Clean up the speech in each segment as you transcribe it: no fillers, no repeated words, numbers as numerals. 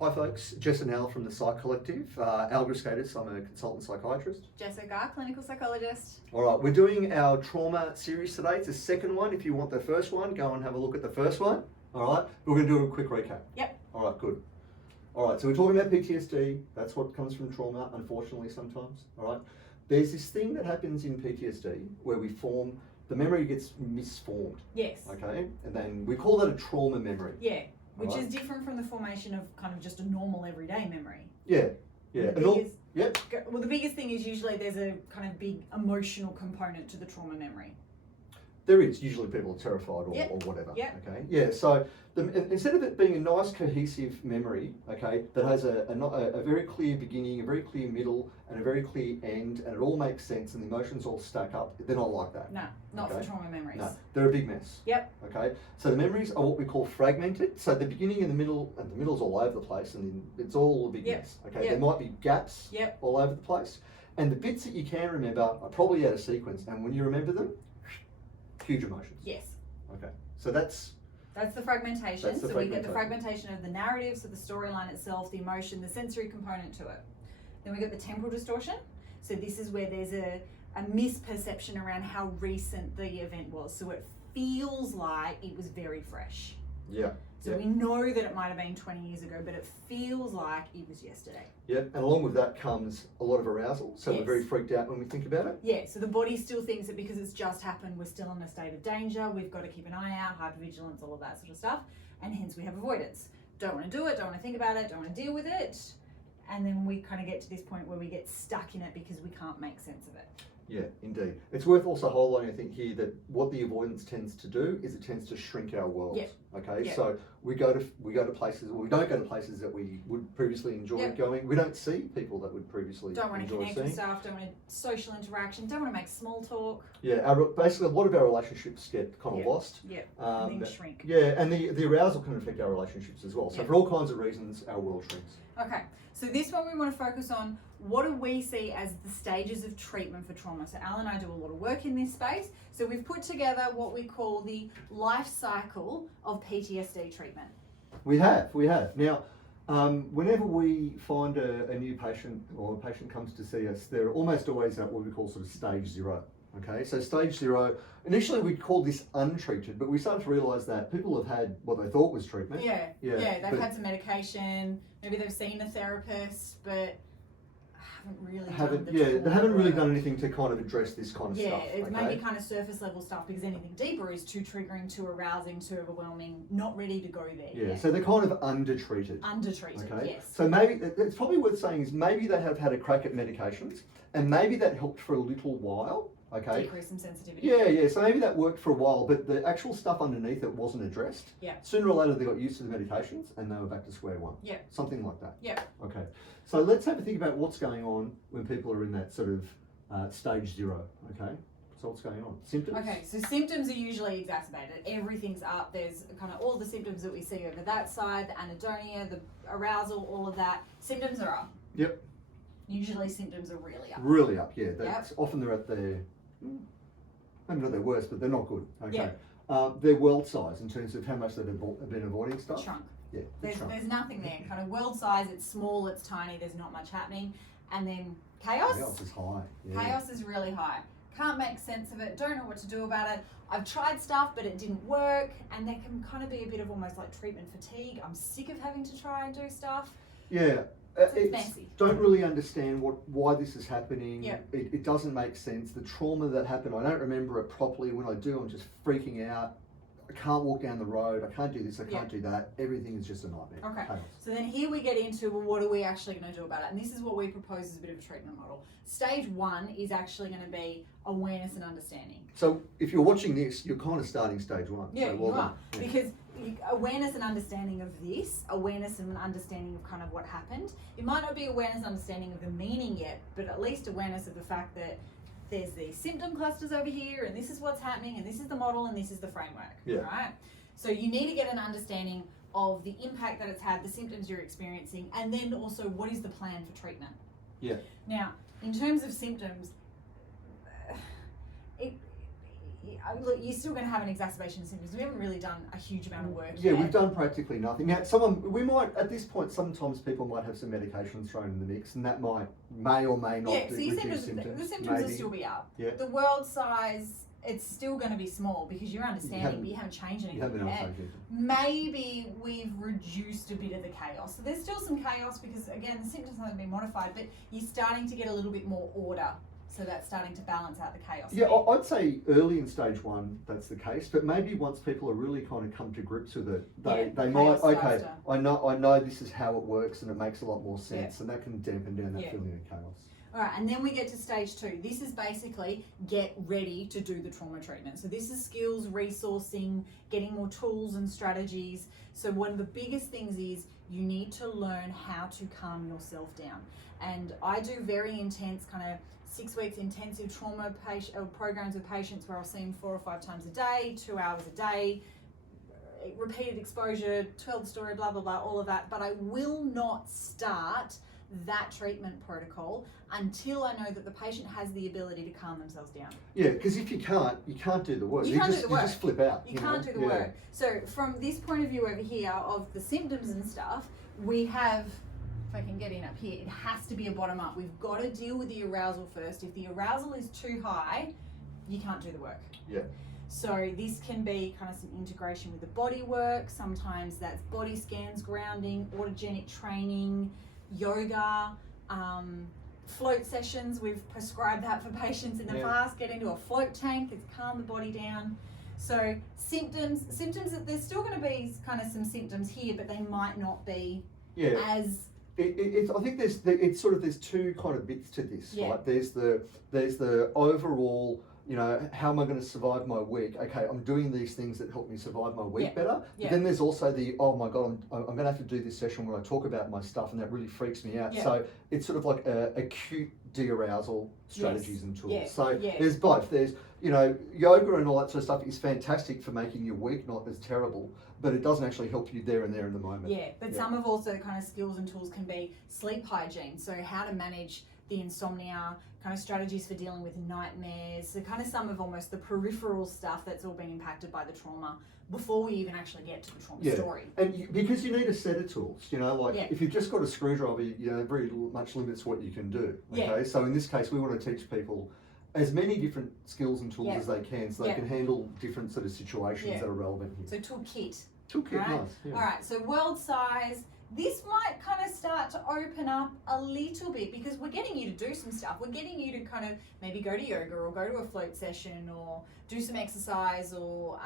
Hi folks, Jess and Al from the Psych Collective. Al Griscatus, I'm a consultant psychiatrist. Jess O'Gar, clinical psychologist. Alright, we're doing our trauma series today. It's the second one. If you want the first one, go and have a look at the first one. Alright, we're going to do a quick recap. Yep. Alright, good. Alright, so we're talking about PTSD. That's what comes from trauma, unfortunately, sometimes. Alright, there's this thing that happens in PTSD where the memory gets misformed. Yes. Okay, and then we call that a trauma memory. Yeah. Which Right. is different from the formation of kind of just a normal everyday memory. Yeah, yeah. Yep. Well, the biggest thing is usually there's a kind of big emotional component to the trauma memory. There is. Usually people are terrified or whatever. Yep. Okay. Yeah. So instead of it being a nice cohesive memory, okay, that has a very clear beginning, a very clear middle, and a very clear end, and it all makes sense, and the emotions all stack up, they're not like that. No, not for trauma memories. No, they're a big mess. Yep. Okay. So the memories are what we call fragmented. So the beginning and the middle's all over the place, and it's all a big mess. Okay. Yep. There might be gaps Yep. all over the place, and the bits that you can remember are probably out of sequence, and when you remember them, huge emotions. Yes. Okay. So that's the fragmentation. That's the We get the fragmentation. fragmentation of the narrative, so the storyline itself, the emotion, the sensory component to it. Then we got the temporal distortion. So this is where there's a misperception around how recent the event was. So it feels like it was very fresh. yeah. So we know that it might have been 20 years ago, but it feels like it was yesterday. Yep, and along with that comes a lot of arousal. So Yes. we're very freaked out when we think about it. Yeah, so the body still thinks that because it's just happened, we're still in a state of danger, we've got to keep an eye out, hypervigilance, all of that sort of stuff, and hence we have avoidance. Don't want to do it, don't want to think about it, don't want to deal with it, and then we kind of get to this point where we get stuck in it because we can't make sense of it. Yeah, indeed. It's worth also highlighting, I think, here that what the avoidance tends to do is it tends to shrink our world. Yep. Okay, Yep. so we go to places, or we don't go to places that we would previously enjoy Yep. going. We don't see people that would previously Don't want to enjoy connect seeing. with staff, don't want to social interaction, don't want to make small talk. Yeah, basically a lot of our relationships get kind of Yep. lost. Yeah, Um, and then shrink. Yeah, and the arousal can affect our relationships as well. So Yeah. for all kinds of reasons, our world shrinks. Okay, so this one we want to focus on what do we see as the stages of treatment for trauma. So Al and I do a lot of work in this space. So we've put together what we call the life cycle of PTSD treatment. We have. Now, whenever we find a new patient or a patient comes to see us, they're almost always at what we call sort of stage 0. Okay, so stage 0, initially we called this untreated, but we started to realise that people have had what they thought was treatment. Yeah, Yeah, they've had some medication, maybe they've seen a therapist, but they haven't really done anything to kind of address this kind of stuff. Yeah, it's okay? maybe kind of surface level stuff because anything deeper is too triggering, too arousing, too overwhelming, not ready to go there. Yeah, so they're kind of undertreated. Undertreated, Okay, yes. so maybe it's probably worth saying is maybe they have had a crack at medications, and maybe that helped for a little while. Okay. Decrease some sensitivity. Yeah. So maybe that worked for a while, but the actual stuff underneath it wasn't addressed. Yeah. Sooner or later, they got used to the medications, and they were back to square one. Yeah. Something like that. Yeah. Okay. So let's have a think about what's going on when people are in that sort of stage 0. Okay. So what's going on? Symptoms. Okay, so symptoms are usually exacerbated. Everything's up. There's kind of all the symptoms that we see over that side, the anhedonia, the arousal, all of that. Symptoms are up. Yep. Usually symptoms are really up. Really up. Yeah. Yep. Often they're at their maybe not their worst, but they're not good. Okay. Yeah. Their world size in terms of how much they've been avoiding stuff. Shrunk. Yeah. There's nothing there. Kind of world size, it's small, it's tiny, there's not much happening. And then chaos. Chaos is high. Yeah. Chaos is really high. Can't make sense of it, don't know what to do about it. I've tried stuff, but it didn't work. And there can kind of be a bit of almost like treatment fatigue. I'm sick of having to try and do stuff. Yeah. It's messy. Don't really understand why this is happening. Yeah. It doesn't make sense. The trauma that happened, I don't remember it properly. When I do, I'm just freaking out. I can't walk down the road. I can't do this. I can't do that. Everything is just a nightmare. Okay. Chaos. So then here we get into, well, what are we actually going to do about it? And this is what we propose as a bit of a treatment model. Stage 1 is actually going to be awareness and understanding. So if you're watching this, you're kind of starting stage 1. Yeah, so you are. Yeah. Because awareness and understanding of this, awareness and understanding of kind of what happened. It might not be awareness and understanding of the meaning yet, but at least awareness of the fact that there's these symptom clusters over here, and this is what's happening, and this is the model, and this is the framework. Yeah. Right? So you need to get an understanding of the impact that it's had, the symptoms you're experiencing, and then also what is the plan for treatment. Yeah. Now, in terms of symptoms, look, you're still going to have an exacerbation of symptoms. We haven't really done a huge amount of work Yeah, yet. we've done practically nothing. Now, we might, at this point, sometimes people might have some medications thrown in the mix, and that may or may not so your reduce symptoms, the symptoms maybe. will still be up. Yeah. The world size, it's still going to be small because you're understanding, but you haven't changed anything You haven't yet. changed anything. Maybe we've reduced a bit of the chaos. So there's still some chaos because, again, the symptoms haven't been modified, but you're starting to get a little bit more order. So that's starting to balance out the chaos. Yeah, I'd say early in stage 1 that's the case, but maybe once people are really kind of come to grips with it, they might, okay, I know this is how it works and it makes a lot more sense, and that can dampen down that feeling of chaos. All right, and then we get to stage 2. This is basically get ready to do the trauma treatment. So this is skills, resourcing, getting more tools and strategies. So one of the biggest things is you need to learn how to calm yourself down. And I do very intense kind of 6 weeks intensive trauma programs with patients where I'll see them 4 or 5 times a day, 2 hours a day, repeated exposure, 12 story, blah, blah, blah, all of that. But I will not start that treatment protocol until I know that the patient has the ability to calm themselves down. Yeah, because if you can't do the work. You just flip out. You can't do the work. So from this point of view over here of the symptoms and stuff, we have, if I can get in up here, it has to be a bottom up. We've got to deal with the arousal first. If the arousal is too high, you can't do the work. Yeah. So this can be kind of some integration with the body work. Sometimes that's body scans, grounding, autogenic training, yoga, float sessions. We've prescribed that for patients in the past. Get into a float tank, it's calm the body down. So symptoms that there's still going to be kind of some symptoms here, but they might not be as. I think there's 2 kind of bits to this, right? There's the overall, how am I going to survive my week? Okay, I'm doing these things that help me survive my week better. But then there's also the, oh my God, I'm going to have to do this session where I talk about my stuff and that really freaks me out. So it's sort of like acute de-arousal strategies and tools. There's both. There's, yoga and all that sort of stuff is fantastic for making your week not as terrible, but it doesn't actually help you there and there in the moment. Yeah, but some of also kind of skills and tools can be sleep hygiene. So how to manage the insomnia, kind of strategies for dealing with nightmares, so kind of some of almost the peripheral stuff that's all been impacted by the trauma before we even actually get to the trauma story. And because you need a set of tools, if you've just got a screwdriver, very much limits what you can do. Okay, so in this case, we want to teach people as many different skills and tools as they can, so they can handle different sort of situations that are relevant here. So toolkit. Toolkit, right? nice. Yeah. All right, so world size. This might kind of start to open up a little bit because we're getting you to do some stuff. We're getting you to kind of maybe go to yoga or go to a float session or do some exercise or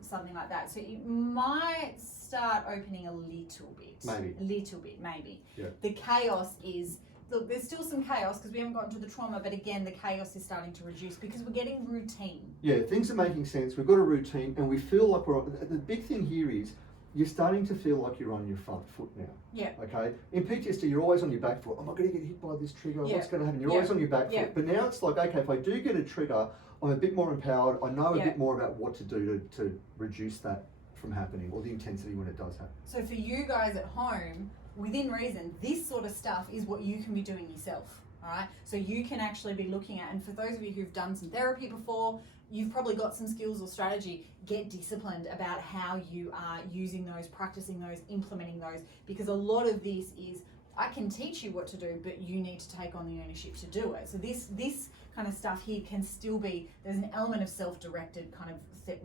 something like that. So it might start opening a little bit. Maybe. A little bit, maybe. Yeah. The chaos is, look, there's still some chaos because we haven't gotten to the trauma, but again, the chaos is starting to reduce because we're getting routine. Yeah, things are making sense. We've got a routine and we feel like the big thing here is you're starting to feel like you're on your front foot now. Yeah. Okay? In PTSD, you're always on your back foot. Am I going to get hit by this trigger? What's going to happen? You're always on your back foot. But now it's like, okay, if I do get a trigger, I'm a bit more empowered. I know a bit more about what to do to reduce that from happening, or the intensity when it does happen. So for you guys at home, within reason, this sort of stuff is what you can be doing yourself. All right? So you can actually be looking at, and for those of you who've done some therapy before, you've probably got some skills or strategy. Get disciplined about how you are using those, practicing those, implementing those, because a lot of this is, I can teach you what to do, but you need to take on the ownership to do it. So this kind of stuff here can still be, there's an element of self-directed kind of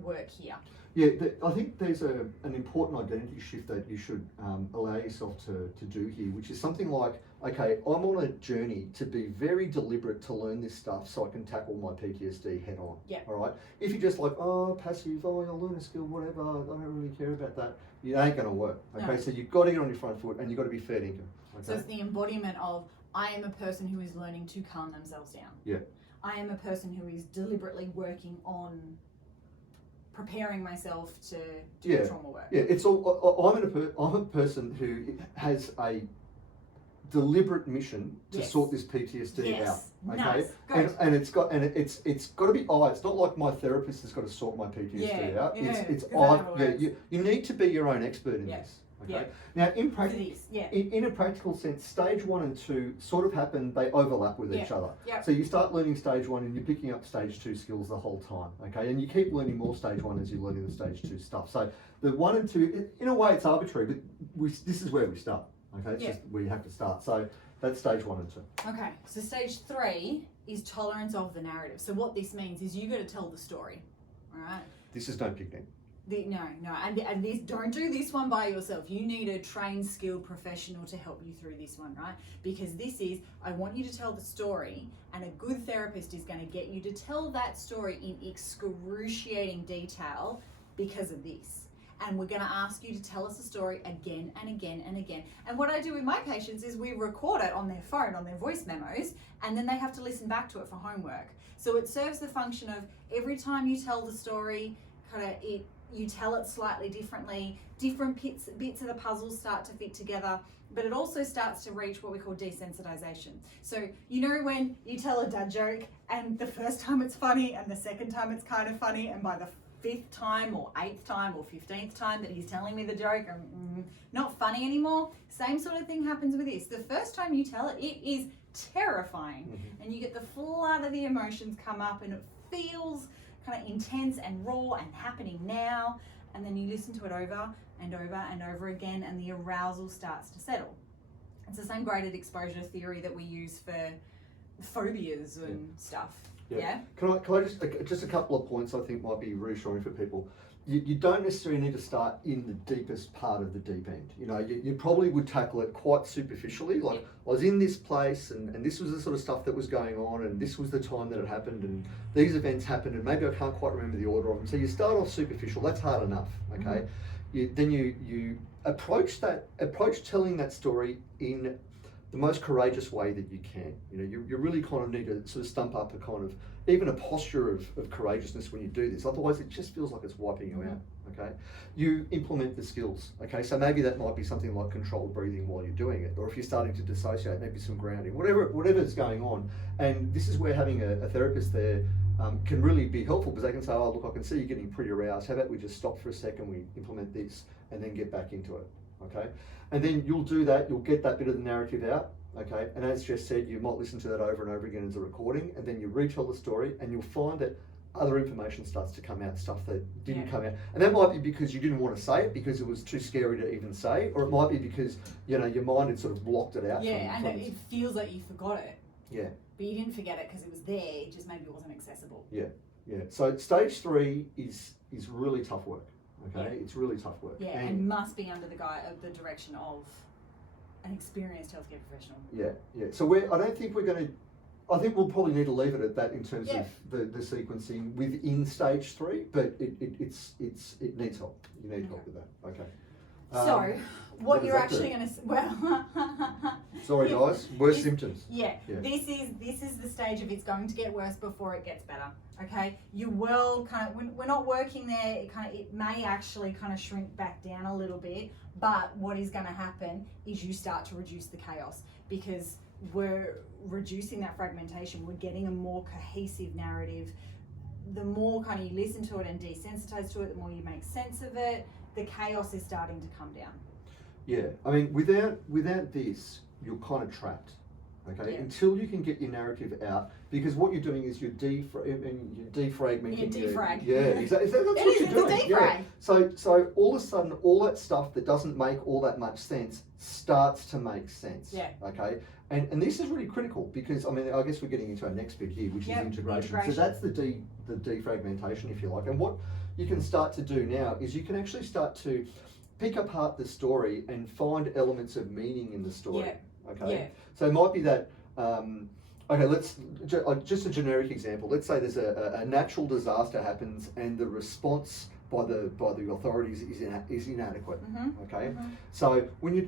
work here. Yeah, I think there's an important identity shift that you should allow yourself to do here, which is something like, okay, I'm on a journey to be very deliberate to learn this stuff so I can tackle my PTSD head on. Yeah. All right. If you're just like, passive, I'll learn a skill, whatever, I don't really care about that, it ain't going to work. Okay, No. So you've got to get on your front foot and you've got to be fair dinkum. Okay? So it's the embodiment of, I am a person who is learning to calm themselves down. Yeah. I am a person who is deliberately working on preparing myself to do the trauma work. Yeah, it's all. I'm a person who has a deliberate mission to sort this PTSD out. Okay, nice. and it's got to be it's not like my therapist has got to sort my PTSD out. You need to be your own expert in this. Okay. Now, in a practical sense, stage 1 and 2 sort of happen. They overlap with each other. So you start learning stage 1, and you're picking up stage 2 skills the whole time. Okay, and you keep learning more stage 1 as you're learning the stage 2 stuff. So the 1 and 2, in a way, it's arbitrary, but this is where we start. Okay, it's just where you have to start. So that's stage 1 and 2. Okay, so stage 3 is tolerance of the narrative. So what this means is you got to tell the story. All right. This is no picnic. No, and this, don't do this one by yourself. You need a trained, skilled professional to help you through this one, right? Because this is, I want you to tell the story, and a good therapist is going to get you to tell that story in excruciating detail because of this. And we're going to ask you to tell us a story again and again and again. And what I do with my patients is we record it on their phone, on their voice memos, and then they have to listen back to it for homework. So it serves the function of every time you tell the story, you tell it slightly differently, different bits of the puzzle start to fit together, but it also starts to reach what we call desensitization. So you know when you tell a dad joke and the first time it's funny and the second time it's kind of funny, and by the 5th time or 8th time or 15th time that he's telling me the joke, not funny anymore. Same sort of thing happens with this. The first time you tell it, it is terrifying, and you get the flood of the emotions come up, and it feels kind of intense and raw and happening now, and then you listen to it over and over and over again, and the arousal starts to settle. It's the same graded exposure theory that we use for phobias and stuff. Yeah. Can I just a couple of points I think might be reassuring for people. You don't necessarily need to start in the deepest part of the deep end. You know, you probably would tackle it quite superficially, like I was in this place and this was the sort of stuff that was going on, and this was the time that it happened, and these events happened, and maybe I can't quite remember the order of them. So you start off superficial. That's hard enough. Okay. Then you approach telling that story in the most courageous way that you can. You know, you really kind of need to sort of stump up a kind of, even a posture of courageousness when you do this. Otherwise it just feels like it's wiping you out, okay? You implement the skills, okay? So maybe that might be something like controlled breathing while you're doing it, or if you're starting to dissociate, maybe some grounding, whatever's going on. And this is where having a therapist there can really be helpful, because they can say, oh, look, I can see you're getting pretty aroused. How about we just stop for a second, we implement this, and then get back into it, okay? And then you'll do that, you'll get that bit of the narrative out, okay? And as Jess said, you might listen to that over and over again as a recording, and then you retell the story, and you'll find that other information starts to come out, stuff that didn't come out. And that might be because you didn't want to say it, because it was too scary to even say, or it might be because, you know, your mind had sort of blocked it out. And it feels like you forgot it. Yeah. But you didn't forget it because it was there, just maybe it wasn't accessible. Yeah. So stage 3 is really tough work. Okay, it's really tough work. Yeah, and must be under the direction of an experienced healthcare professional. Yeah. So I think we'll probably need to leave it at that in terms of the sequencing within stage 3, but it needs help. You need help with that. Okay. So what you're actually going to sorry guys, worse symptoms. This is the stage of it's going to get worse before it gets better. Okay, you will we're not working there. It may actually kind of shrink back down a little bit, but what is going to happen is you start to reduce the chaos, because we're reducing that fragmentation. We're getting a more cohesive narrative. The more kind of you listen to it and desensitize to it, the more you make sense of it, the chaos is starting to come down. Yeah, I mean, without this, you're kind of trapped, okay? Until you can get your narrative out, because what you're doing is you're defragmenting. Yeah, exactly. That's what you're doing. Defrag. So all of a sudden, all that stuff that doesn't make all that much sense starts to make sense. Yeah. Okay. And this is really critical, because I mean, I guess we're getting into our next bit here, which is integration. So that's the defragmentation, if you like. And what you can start to do now is you can actually start to pick apart the story and find elements of meaning in the story. Okay. So it might be that. Okay, let's just a generic example. Let's say there's a natural disaster happens, and the response by the authorities is inadequate. Okay, so when you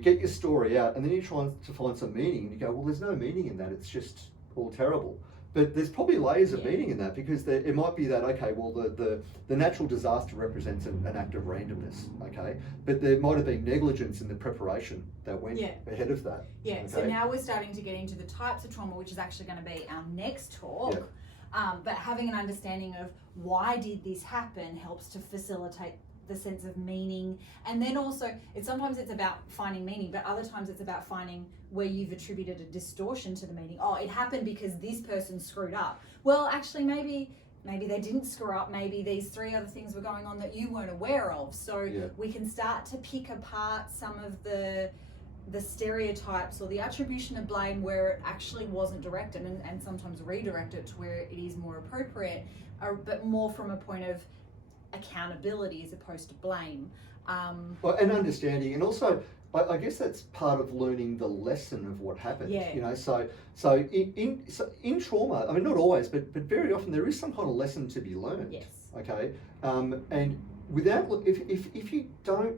get your story out, and then you try to find some meaning, and you go, well, there's no meaning in that. It's just all terrible. But there's probably layers of meaning in that, because it might be that, okay, well, the natural disaster represents an act of randomness, okay? But there might have been negligence in the preparation that went ahead of that. Okay? So now we're starting to get into the types of trauma, which is actually going to be our next talk. But having an understanding of why did this happen helps to facilitate the sense of meaning. And then also, sometimes it's about finding meaning, but other times it's about finding where you've attributed a distortion to the meaning. Oh, it happened because this person screwed up. Well, actually, maybe they didn't screw up. Maybe these 3 other things were going on that you weren't aware of. So we can start to pick apart some of the stereotypes or the attribution of blame where it actually wasn't directed, and sometimes redirect it to where it is more appropriate, but more from a point of accountability as opposed to blame. Well, and understanding, and also I guess that's part of learning the lesson of what happened. Yeah. You know, so in trauma, I mean, not always, but very often there is some kind of lesson to be learned. Yes. Okay. And without, if you don't,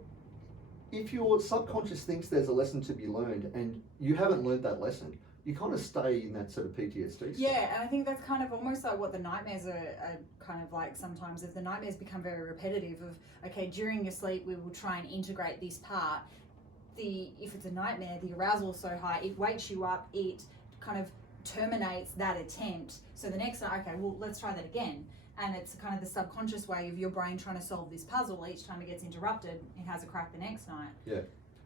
if your subconscious thinks there's a lesson to be learned and you haven't learned that lesson, you kind of stay in that sort of PTSD state. Yeah, and I think that's kind of almost like what the nightmares are kind of like sometimes. If the nightmares become very repetitive of, okay, during your sleep we will try and integrate this part. If it's a nightmare, the arousal is so high, it wakes you up, it kind of terminates that attempt. So the next night, okay, well, let's try that again. And it's kind of the subconscious way of your brain trying to solve this puzzle. Each time it gets interrupted, it has a crack the next night. Yeah.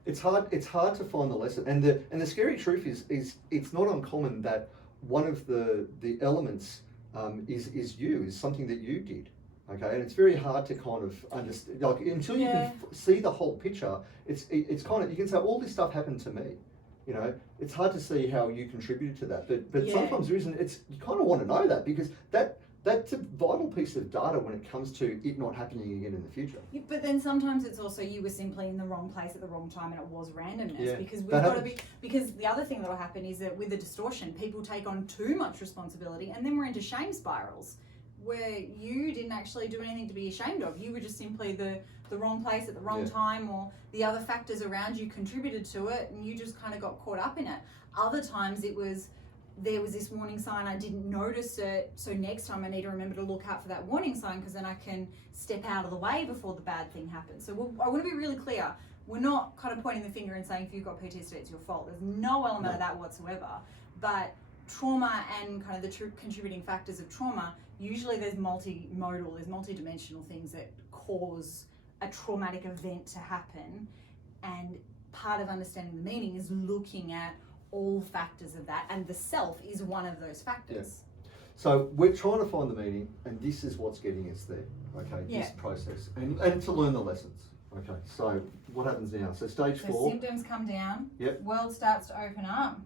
It's hard to find the lesson. And the scary truth is it's not uncommon that one of the elements is something that you did. Okay, and it's very hard to kind of understand, like, until you can see the whole picture. It's kind of, you can say all this stuff happened to me. You know, it's hard to see how you contributed to that, but sometimes there isn't. You kind of want to know that, because that's a vital piece of data when it comes to it not happening again in the future. Yeah, but then sometimes it's also you were simply in the wrong place at the wrong time, and it was randomness. Yeah, because we've got to be. Because the other thing that will happen is that with the distortion, people take on too much responsibility, and then we're into shame spirals, where you didn't actually do anything to be ashamed of. You were just simply the wrong place at the wrong time, or the other factors around you contributed to it, and you just kind of got caught up in it. Other times there was this warning sign, I didn't notice it, so next time I need to remember to look out for that warning sign, because then I can step out of the way before the bad thing happens. So I want to be really clear. We're not kind of pointing the finger and saying if you've got PTSD it's your fault. There's no element of that whatsoever. But trauma and kind of the contributing factors of trauma, usually there's multimodal, there's multidimensional things that cause a traumatic event to happen, and part of understanding the meaning is looking at all factors of that, and the self is one of those factors. Yeah. So we're trying to find the meaning, and this is what's getting us there. Okay, this process, and to learn the lessons. Okay, so what happens now? So stage 4. Symptoms come down. Yep. World starts to open up.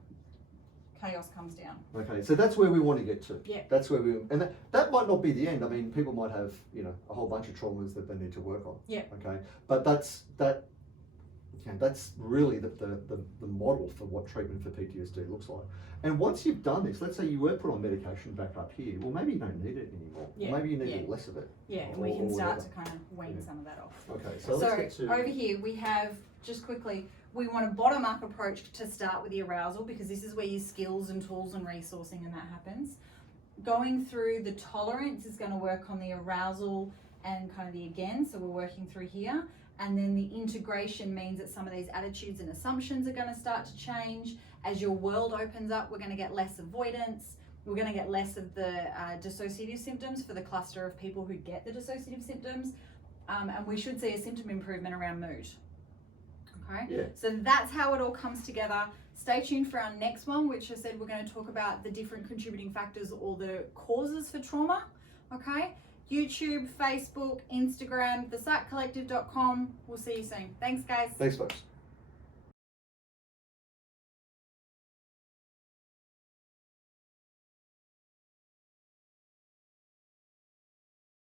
Chaos comes down. Okay, so that's where we want to get to. Yeah. That's where and that might not be the end. I mean, people might have, a whole bunch of traumas that they need to work on. Yeah. Okay, but that's really the model for what treatment for PTSD looks like. And once you've done this, let's say you were put on medication back up here, well, maybe you don't need it anymore. Yeah. Or maybe you need less of it. Yeah, and we can start to kind of wean some of that off. Okay, so let's get to... over here we have, just quickly, we want a bottom-up approach to start with the arousal, because this is where your skills and tools and resourcing and that happens. Going through the tolerance is going to work on the arousal and kind of the again, so we're working through here. And then the integration means that some of these attitudes and assumptions are going to start to change. As your world opens up, we're going to get less avoidance. We're going to get less of the dissociative symptoms for the cluster of people who get the dissociative symptoms. And we should see a symptom improvement around mood. Okay? Yeah. So that's how it all comes together. Stay tuned for our next one, which I said we're going to talk about the different contributing factors or the causes for trauma. Okay? YouTube, Facebook, Instagram, thesitecollective.com. We'll see you soon. Thanks, guys. Thanks, folks.